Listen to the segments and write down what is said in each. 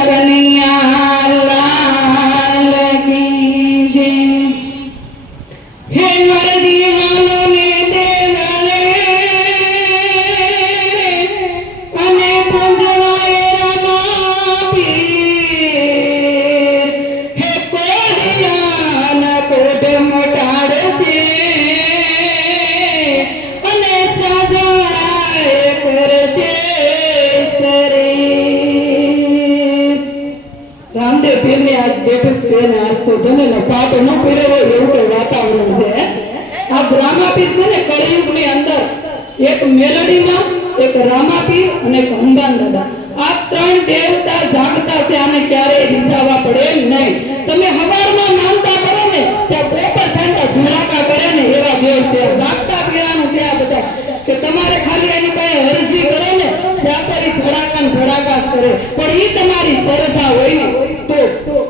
कन्हैया लाल की जय। हे नरजीवनो ने देवले अने पूजवाए रमा पीर। हे कोडियाना कोट मोटाड़शे अने सजाए करशे रामदेव पीर ने आज बैठक से ने आज तो जने न पाट न पीरे हो એવું કે વાતાવરણ છે। આ રામાપીર છે ને કળિયુગ ની અંદર એક મેલડીમાં એક રામાપીર અને એક હનુમાન દાદા આ ત્રણ દેવતા જાગતા છે આને ક્યારે રીસાવા પડે નહીં। તમે હવારમાં માનતા કરો ને ત્યાં બપોર થાય ધડાકા કરે ને એવા દેવ છે જાગતા પીરાનું છે આ બધા કે તમારે ખાલી એની પાસે અરજી કરો ને ત્યાં પર ધડાકા ને ધડાકા કરે પણ ઈ તમારી શ્રદ્ધા હોય ને તો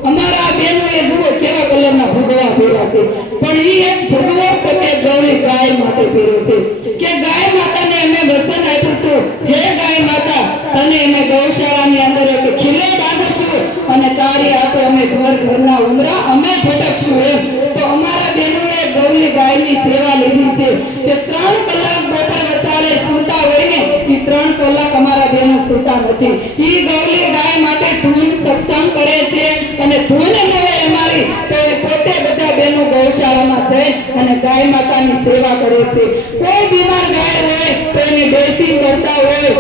અમારા બેનોએ જુઓ કેવા કલરના ભગવા પહેર્યા છે પણ ઈ એક ભગવો તો કે ગૌરી ગાય માટે પહેર્યો છે કે ગાય માતાને અમે વસન આપ્યું તો હે ગાય માતા તને અમે ગૌશાળાની અંદર એક ખીલે બાંધશું અને તારી આપો અમે ઘર ઘરના ઉમરા અમે ભટકશું એમ તો અમારા બેનોએ ગૌરી ગાયની સેવા લીધી છે કે 3 કલાક બપોર વસાળે સૂતા હોય ને ઈ 3 કલાક અમારા બેનો સૂતા નથી ઈ ગૌરી ગાય માટે ધૂન સત્સંગ કરે છે અને ધૂન ન હોય અમારી તો એ પોતે બધા બેનો ગૌશાળામાં જઈ અને ગાય માતાની સેવા કરે છે। કોઈ બીમાર ગાય હોય તો એની ડ્રેસિંગ કરતા હોય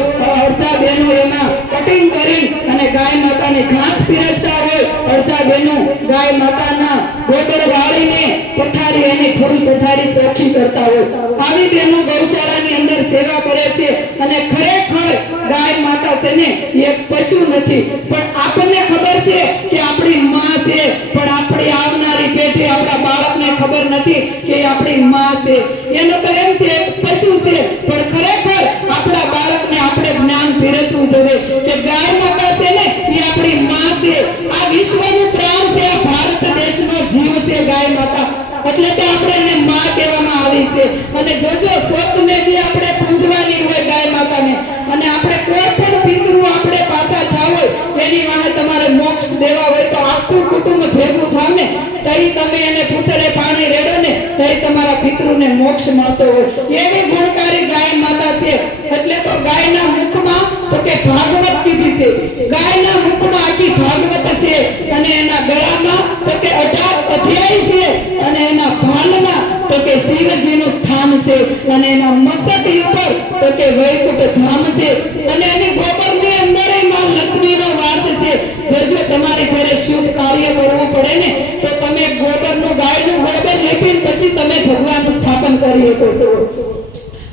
અડધા બેનો એમાં કટિંગ કરી અને ગાય માતાને ઘાસ પીરસતા હોય અડધા બેનો ગાય માતાના ગોબર વાળીને પથારી એની ફૂલ પથારી સોખી કરતા હોય આવી બેનો ગૌશાળાની અંદર સેવા કરે છે અને ખરેખર ગાય માતા છે ને એક પશુ નથી પણ આપણને ખબર છે કે આપણી માં છે પણ આપણી આવનારી પેઢી આપણા બાળકને ખબર નથી કે આપણી માં છે એનો તો એમ છે પશુ છે પણ ખરેખર આપણા બાળકને આપણે જ્ઞાન પીરસવું જોઈએ કે ગાય માતા છે ને એ આપણી માં છે આ વિશ્વનું પ્રાણ છે આ ભારત દેશનો જીવ છે ગાય માતા એટલે તો આપણે એને માં કહેવામાં આવી છે અને જોજો સ્વતને જે આપણે પૂજવાની હોય ગાય માતાને અને આપણે કોઈ પણ પિતૃ આપણે પાછા થાવ હોય એની વાહે તમારે મોક્ષ દેવા હોય તો આખું કુટુંબ ભેગું થાવ ને તઈ તમે એને પૂછડે પાણી રેડો ને તઈ તમારા પિતૃને મોક્ષ મળતો હોય એવી ગુણકારી ગાય માતા છે એટલે તો ગાયના મુખમાં તો કે ભાગવત કીધી છે ગાયના મુખમાં આખી ભાગવત છે અને એના ગળામાં તો કે 18 અધ્યાય છે અને એના ભાલમાં તો કે શિવજીનું સ્થાન છે અને એના મસ્તક ઉપર તો કે વૈકુંઠ ધામ છે અને એની ગોબરની અંદર માં લક્ષ્મીનો વાસ છે જો તમારી ઘરે શુભ કાર્ય કરવું પડે ને તો તમે ગોબરનું ગાયનું ગોબર લેપીને પછી તમે ભગવાનનું સ્થાપન કરી શકો છો।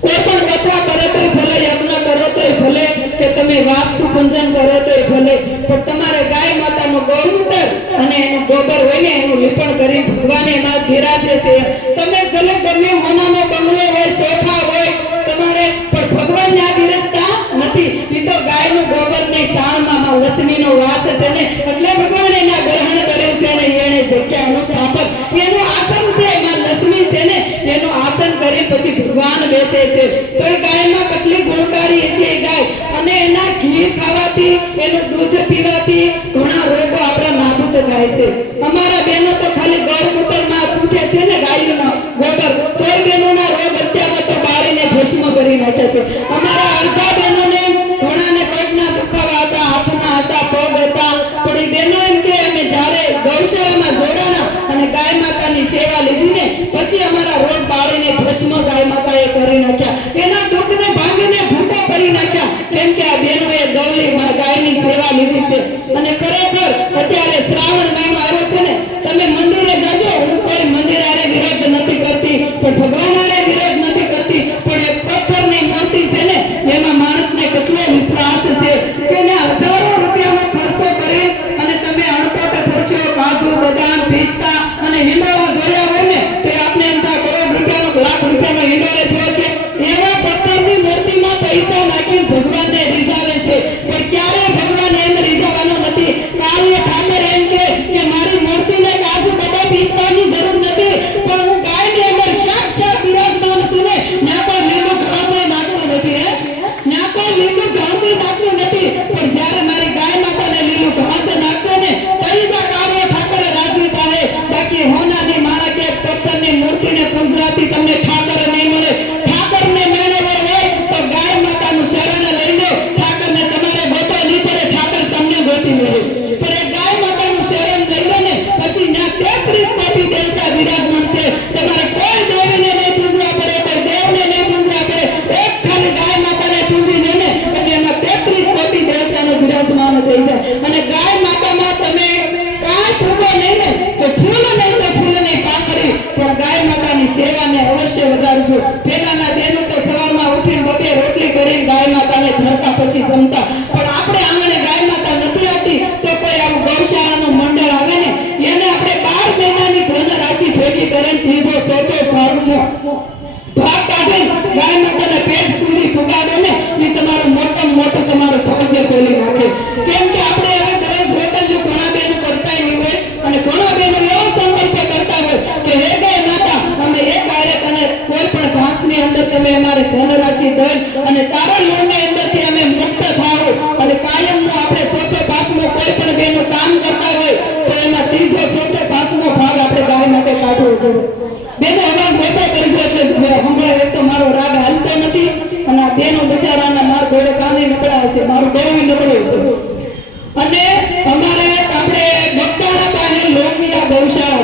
કોઈ પણ કથા કરે તો ભલે યજ્ઞ કરો તો ભલે કે તમે વાસ્તુ પૂજન કરો તો ભલે પણ તમારે ગાય માતાનું ગૌમૂત્ર અને એનું ગોબર હોય ને એનું લીપણ કરી ભગવાન એમાં બિરાજે છે તમે ભલે ગમે હોનાનો બંગલો હોય સોફા હોય તમારે પણ ભગવાનને આ બિરાજતા નથી ઈ તો ગાયનું ગોબરની સાણમાં લક્ષ્મીનો વાસ છે ને એટલે ભગવાન એના ગ્રહણ કર્યું છે ને એને જગ્યાનું સ્થાપન એનું આસન છે એમાં લક્ષ્મી છે ને એનું આસન કરી પછી ભગવાન બેસે છે તો એ ગાયમાં કેટલી ગુણકારી છે એ ગાય અને એના ઘી ખાવાથી એનું દૂધ પીવાથી ઘણા રોગો આપણા નાબૂદ થાય છે। અમારા બહેનો તો ખાલી ગૌમૂત્રમાં સૂથે છે ને ગાયનો ગોબર તોય બહેનોના રોગ અત્યારે તો બાળીને ભસ્મ કરી નાખે છે। અમારા અડધા બહેનોને ઘણાને પેટના દુખાવા હતા હાથના હતા પગ હતા પણ એ બહેનો એમ કે અમે જ્યારે ગૌશાળામાં જોડાણા અને ગાય માતાની સેવા લીધી ને પછી અમારા રોગ બાળીને ભસ્મ ગાય માતાએ કરી નાખ્યા એના દુઃખને ભાંગીને ભૂકો કરી નાખ્યા કેમ કે આ બહેનોએ ગૌલી ગાયની સેવા લીધી છે અને ખરેખર અત્યારે શ્રાવણ મહિનો આવ્યો છે ને તમે મંદિરે જાજો હું કોઈ મંદિર આરે વિરોધ નથી કરતી પણ ભગવાન આરે વિરોધ નથી કરતી પણ એક પથ્થરની મૂર્તિ છે ને એમાં માણસને કેટલો વિશ્વાસ છે કે ના હજારો રૂપિયાનો ખર્ચો કરી અને તમે અણપટ ખર્ચો કાજુ બદામ પિસ્તા અને હિંડોળા જોયા હોય ને તો આપણે એમ થાય કરોડ રૂપિયાનો લાખ રૂપિયાનો હિંડોળે થયો છે એવા પથ્થરની મૂર્તિમાં પૈસા નાખી ભગવાનને રીઝાવે છે પણ ક્યારે ભગવાન એમ રીઝાવાનો નથી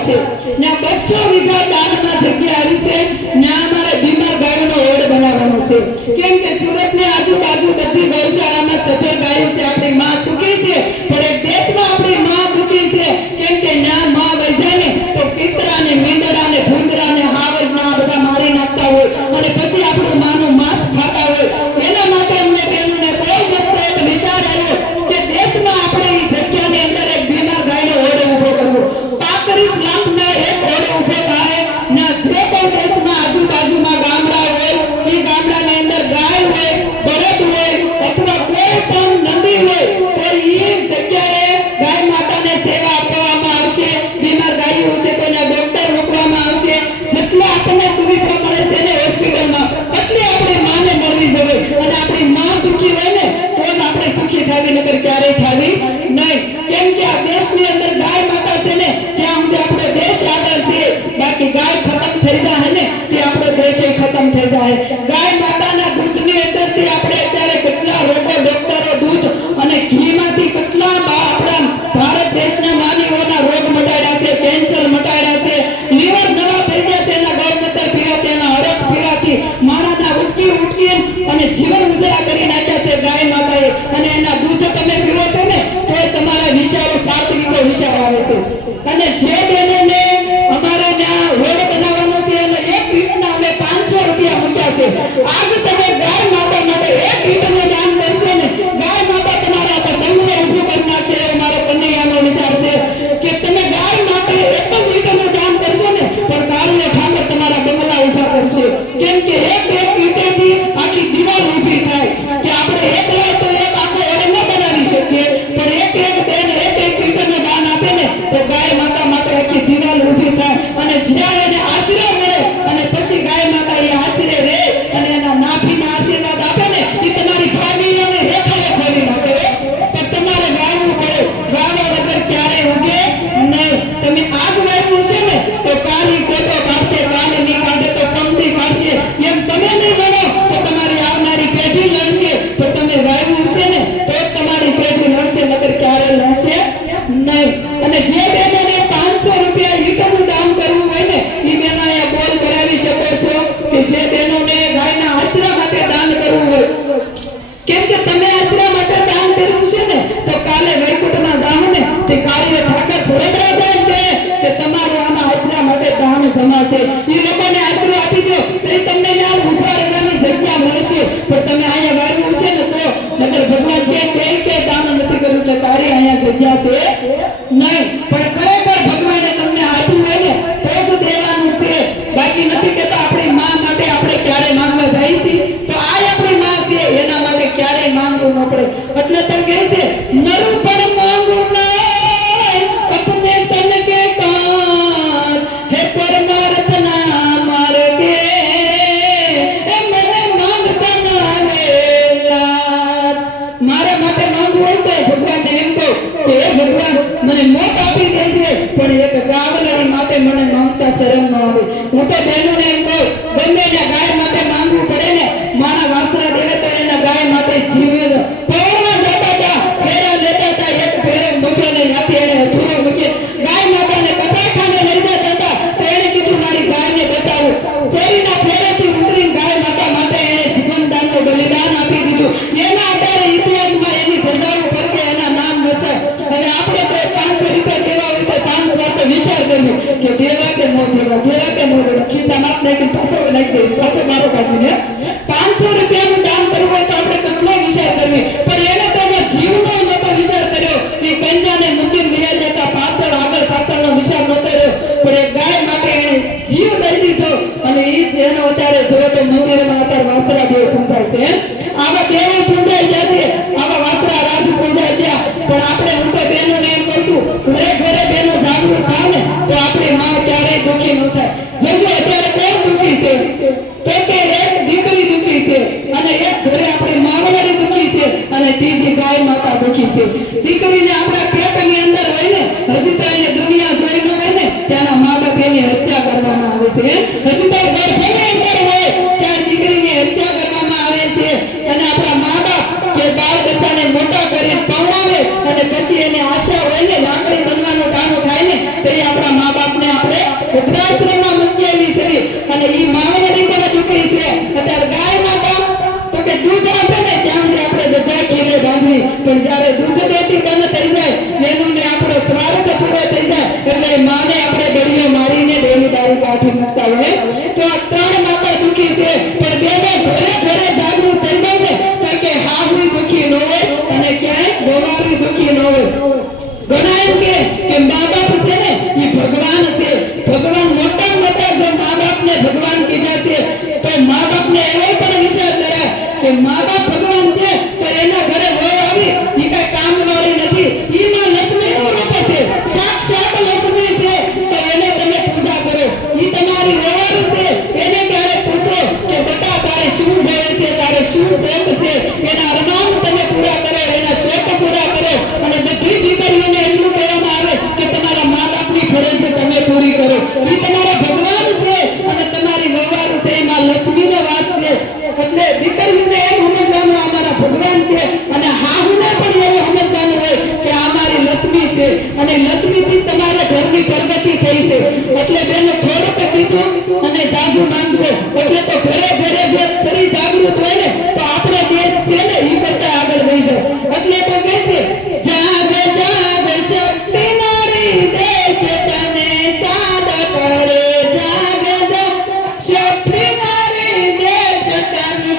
છે ને 200 વીઘા દાનમાં જગ્યા આવી છે ને અમારે બીમાર ગાયોનો ઓડ બનાવવાનો છે કેમ કે સુરતની આજુબાજુ બધી ગૌશાળામાં સફેદ ગાયો છે આપણી માં સુખી છે પણ એક દેશમાં આપણી માં દુખી છે કેમ કે ન્યા માં વૈજાને તો કીતરાને મીંદડાને ભૂંદરાને હાવજના બધા મારી નાખતા હોય અને પછી આપણું માનું માંસ ખાતા હોય એના માટે અમને બહેનોને બહુ મસ્ત એક વિચાર આવ્યો કે દેશમાં આપણે એ જગ્યાની અંદર એક બીમાર ગાયનો ઓરડો ઊભો કરવો 35 લાખના એક ઓરડો ઊભો થાય ને જે પણ દેશમાં આજુબાજુમાં ગામડા હોય એ ગામડાની અંદર ગાય હોય બળદ હોય અથવા કોઈ પણ નદી હોય તો એ જગ્યાએ ગાય માતાને સેવા આપવામાં આવશે બીમાર ગાયો હશે તો એને ડોક્ટર મૂકવામાં આવશે જેટલી આપણને સુવિધા મળે છે ને હોસ્પિટલમાં એટલી આપણી માને મળવી જોઈએ અને આપણી માં સુખી હોય ને તો જ આપણે સુખી થાવી નકર ક્યારેય થાવી નહીં કેમ કે આ દેશની અંદર ગાય માતા છે ને ત્યાં સુધી આપણો દેશ આગળ છે બાકી ગાય ખતમ થઈ જાય ને તે આપણો દેશ ખતમ થઈ જાય ગાય માતાના દૂધની અંદરથી આપણે અત્યારે કેટલા રોગો ડોક્ટરો દૂધ અને ઘીમાંથી કેટલા આપણા ભારત દેશના માનવીઓના રોગ મટાડ્યા છે કેન્સર મટાડ્યા છે લીવર નવા થઈ ગયા છે એના ગૌમૂત્ર પીવાથી એના હરક પીવાથી માણાના ઉટકી અને જીવન ઉજળા કરી નાખ્યા છે ગાય માતાએ અને એના દૂધ તમે પીવો છો ને તો તમારા વિચારો સાત્વિકો વિચાર આવે છે અને જે બહેનોને અમારે ત્યાં રોડ બનાવવાનો છે અને એક ઈંટના અમે 500 રૂપિયા મૂક્યા છે આજ તમે ગાય માતા માટે એક ઈંટનું દાન કરશો ને ગાય માતા તમારા પર બંગલો ઊભું કરી નાખશે એવો મારો કન્હૈયાનો વિચાર છે કે તમે ગાય માટે એક જ ઈંટનું દાન કરશો ને પણ કાળીઓ ઠાકર તમારા બંગલા ઊભા કરશે કેમ કે એક ઈંટેથી આખી દીવાલ ઊભી થાય કે આપણે એકલા તો એક આખો ઓરડો ન બનાવી શકીએ પણ એક બેન એક ઈંટનું દાન આપે ને તો ગાય માતા માટે આખી દીવાલ ઊભી થાય અને જ્યારે એને આશરો મળે અને પછી ગાય માતા એ આશરે રહે અને એના નાભીના આશીર્વાદ આપે ને એ તમારી ફેમિલીને રેખાને ખોલી નાખે પણ તમારે ગાવું પડે ગાવા વગર ક્યારેય ઉગે નહીં તમે આજ વાવ્યું છે ને તો કાલી કોટો કાઢશે કાલી ની કાઢે તો પંક્તિ કાઢશે એમ તમે નહીં લડો તો તમારી આવનારી પેઢી લડશે પણ તમે વાવ્યું છે ને તો તમારી પેઢી લડશે નકર ક્યારે લડશે નહીં અને જે બહેનોને 500 રૂપિયા ઈંટનું દાન કરવું હોય ને એ બહેનો અહીંયા બોલ કરાવી શકો છો કે જે બહેનોને ગાયના આશરા માટે દાન કરવું હોય કેમ કે તમે આશરા માટે દાન કર્યું છે ને તો કાલે વૈકુંઠમાં જાઓ ને તે કાળીઓ ઠાકર ધોરડરા જાય કે તમારું આમાં આશરા માટે દાન જમાશે એ લોકોને આશરો આપી દો તો તમને ત્યાં ઊભા રહેવાની જગ્યા મળશે પણ તમે અહીંયા વાવ્યું છે ને તો નકર ભગવાન કે દાન નથી કર્યું એટલે તારી અહીંયા જગ્યા છે નહીં પણ ખરેખર ભગવાને તમને આપ્યું હોય ને તો જ દેવાનું છે બાકી નથી કહેતા આપણી માં માટે આપણે ક્યારે માંગવા જાય છે તો આ આપણી માં છે એના માટે ક્યારેય માંગવું ન પડે એટલે તો કહે છે નરું પણ માંગવું નહીં અપને તન કે કાન હે પરમાર્થના માર્ગે એ મને માંગતા ના વેલા મારા માટે માંગવું હોય તો ભગવાનને એમ કહો કે હે ભગવાન મને મોત આપી દેજે પણ એક ગાવલડી માટે મને માંગતા શરમ ન આવે હું તો બહેનોને એમ કહું ગમે એના ગાય માટે માંગવું પડે ને માણા વાસરા દેવે તો એના ગાય માટે જીવે પવનમાં જતા હતા ફેરા લેતા હતા એક ફેરો મૂક્યો ને ત્યાંથી એને અધૂરો મૂક્યો ગાય માતાને કસાઈખાને લઈ જતા હતા તો એને કીધું મારી ગાયને બસાવો ચોરીના ફેરેથી ઉતરીને ગાય માતા માટે એને જીવનદાનનું બલિદાન આપી દીધું એના આધારે ઇતિહાસમાં એની સજાઓ કરકે એના નામ હશે અને આપણે તો 500 રૂપિયા દેવા હોય તો 500 તો વિચાર કર્યો કે દેવા કે ન દેવા ખિસ્સામાં નાખીને પાછો નાખી દેવી પાછો મારો કાઢીને 500 રૂપિયાનું દાન કરવું હોય તો આપણે કેટલો વિચાર કરવી પણ એને તો એનો જીવનો નતો વિચાર કર્યો એ કન્યાને મૂકીને વિયા જતા પાછળ આગળ પાછળનો વિચાર નતો રહ્યો પણ એ ગાય માટે એને જીવ દઈ દીધો અને એ જેનો અત્યારે જોયો તો મંદિરમાં અત્યારે વાસરા દેવ પૂજાય છે આવા દેવો પૂજાઈ ગયા છે આવા વાસરા રાજ પૂજાઈ ગયા પણ આપણે હું તો બહેનોને એમ કહું છું ઘરે ઘરે બહેનો જાગૃત થાય ને તો આપણી માં ક્યારેય દુઃખી ન થાય જોજો અત્યારે કોણ દુઃખી છે તો કે એક દીકરી દુઃખી છે અને એક ઘરે આપણી માવડી દુઃખી છે અને ત્રીજી ગાય માતા દુઃખી છે દીકરીને આપણા પેટની અંદર હોય ને હજી તો એને દુનિયા જોઈ ન હોય ને ત્યાંના મા બાપ એની હત્યા કરવામાં આવે છે હજી તો ગર્ભની અંદર હોય ત્યાં દીકરીની હત્યા કરવામાં આવે છે અને આપણા મા બાપ કે બાળ બચ્ચાને મોટા કરીને પવડાવે અને પછી એને આશા હોય ને લાકડી બનવાનું ટાણું થાય ને તે આપણા મા બાપને વૃદ્ધાશ્રમમાં મૂકી આવી છે અને ઈ માવડી પર દુખી છે અત્યારે ગાય માતા તો કે દૂધ આપે ને ત્યાં સુધી આપણે બધા ખીલે બાંધવી પણ જ્યારે દૂધ દેતી બંધ થઈ જાય એનું ને આપણો સ્વાર્થ પૂરો થઈ જાય એટલે માને આપણે ગળીઓ મારીને દેવી દારૂ કાઢી મૂકતા હોય તો આ ત્રણ માતા દુખી છે પણ બેનો ઘરે ઘરે જાગૃત થઈ જાય ને તો કે હાહુઈ દુખી ન હોય અને ક્યાંય ગોવારી દુખી ન હોય ઘણા એમ કે મા બાપ છે ને એ ભગવાન છે ભગવાન મોટા મોટા જો મા બાપને ભગવાન કીધા છે તો મા બાપને એવો પણ વિચાર કરાય કે મા બાપ ભગવાન છે તો એના ઘરે વહુ આવી ઈ કઈ કામ વાળી નથી ઈ માં લક્ષ્મીનું રૂપ છે સાક્ષાત લક્ષ્મી છે તો એને તમે પૂજા કરો ઈ તમારી વહુ છે એને ક્યારે પૂછો કે બેટા તારે શું જોઈએ છે તારે શું શોખ છે એના અરમાન તમે પૂરા કરો એના શોખ પૂરા કરો અને બધી દીકરીઓને એટલું કહેવામાં આવે કે તમારા મા બાપની ફરજ તમે પૂરી કરો ઈ તમારા ભગવાન છે અને તમારી વહુ છે એમાં લક્ષ્મીનો વાસ છે એટલે દીકરીઓને એમ સમજવાનું અમારા ભગવાન છે અને હાહુને પણ એવું સમજવાનું હોય કે આ મારી લક્ષ્મી છે અને લક્ષ્મીથી તમારા ઘરની પ્રગતિ થઈ છે એટલે બેનો થોડુંક કીધું અને જાજુ માંગજો એટલે તો ઘરે ઘરે જો શરીર જાગૃત હોય ને તો આપણો દેશ છે ને ઈ કરતા આગળ વધી જાય એટલે તો કહે છે જાગ જાગ શક્તિ નારી દેશ તને સાદ કરે જાગ જાગ શક્તિ નારી દેશ તને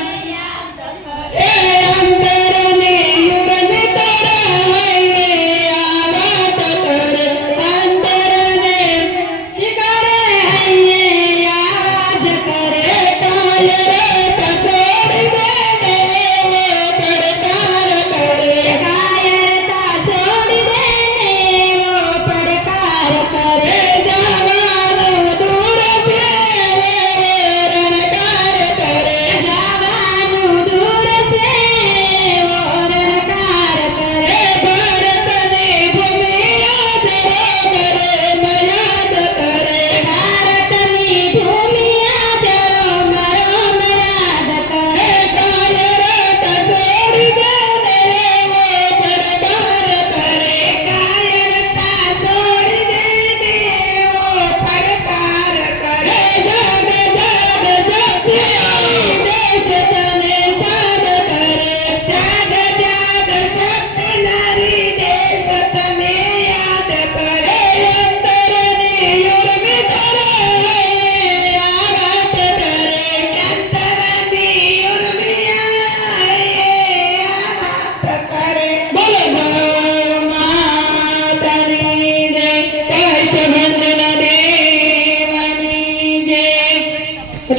એ અંતરની યુરમી તરાઈને આવાત કરે અંતરને ઈ કરે હૈયે આવાજ કરે કાયરતા છોડી દે ને એવો પડકાર કરે કાયરતા છોડી દે ને એવો પડકાર કરે જવાનું દૂર છે રણકાર કરે જવાનું દૂર છે રણકાર કરે ભારતની ભૂમિ આજ કરે મયાદ કરે ભારતની ભૂમિ આજ મરો મયાદ કરે કાયરતા છોડી દે ને એવો પડકાર કરે કાયરતા છોડી દે ને એવો પડકાર કરે જાગ જાગ શક્તિ દેશ તને સાદ કરે જાગ જાગ શક્તિ નારી દેશ તને યાદ કરે અંતરની યુરમી તરાઈને